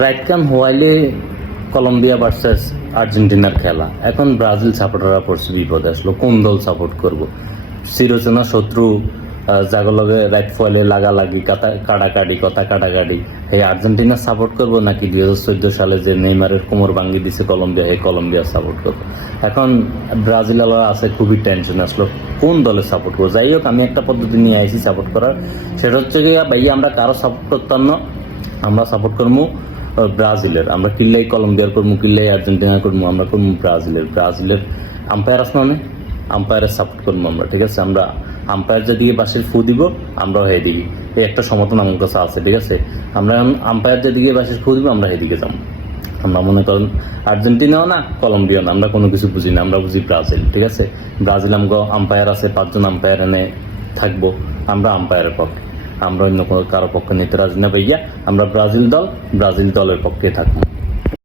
Right কাম হোয়াইলে Colombia versus আর্জেন্টিনার খেলা। এখন ব্রাজিল সাপোর্টাররা পড়ছে বিপদে আসলো। কোন দল সাপোর্ট করব? চিরচেনা শত্রু আহ, যাগো লগে রাইট ফয়েলে লাগালাগি কাটা কাটাকাটি কথা কাটাকাটি এই আর্জেন্টিনা সাপোর্ট করব নাকি দুই হাজার চোদ্দ সালে যে নেইমারের কোমর ভাঙ্গি দিছে কলম্বিয়া এই কলম্বিয়া সাপোর্ট করব? এখন ব্রাজিল আছে খুবই টেনশন আসলো। কোন দলে সাপোর্ট করব? যাই হোক আমি একটা পদ্ধতি নিয়ে আইছি সাপোর্ট করার। সেটা হচ্ছে কি ভাইয়া আমরা কারও সাপোর্ট করতাম না। আমরা সাপোর্ট করব ব্রাজিলের। আমরা কিল্লাই কলম্বিয়ার করব কিল্লাই আর্জেন্টিনা করব আমরা করব ব্রাজিলের। ব্রাজিলের আম্পায়ার আছে মানে আম্পায়ারের সাপোর্ট করব আমরা, ঠিক আছে? আমরা আম্পায়ার যেদিকে বাসের ফু দিব, আমরাও হেদিকে এই একটা সমর্থন আমার কাছে আছে, ঠিক আছে? আমরা আম্পায়ার যেদিকে বাসের ফু দিব, আমরা হেদিকে যাব। আমরা মনে করেন আর্জেন্টিনাও না, কলম্বিয়াও না, আমরা কোনো কিছু বুঝি না, আমরা বুঝি ব্রাজিল, ঠিক আছে? ব্রাজিল আমগো আম্পায়ার আছে, পাঁচজন আম্পায়ার এনে থাকব, আমরা আম্পায়ারের পক্ষে। আমরা অন্য কোনো কারও পক্ষে নিতে রাজি না ভাইয়া, আমরা ব্রাজিল দল, ব্রাজিল দলের পক্ষে থাকব।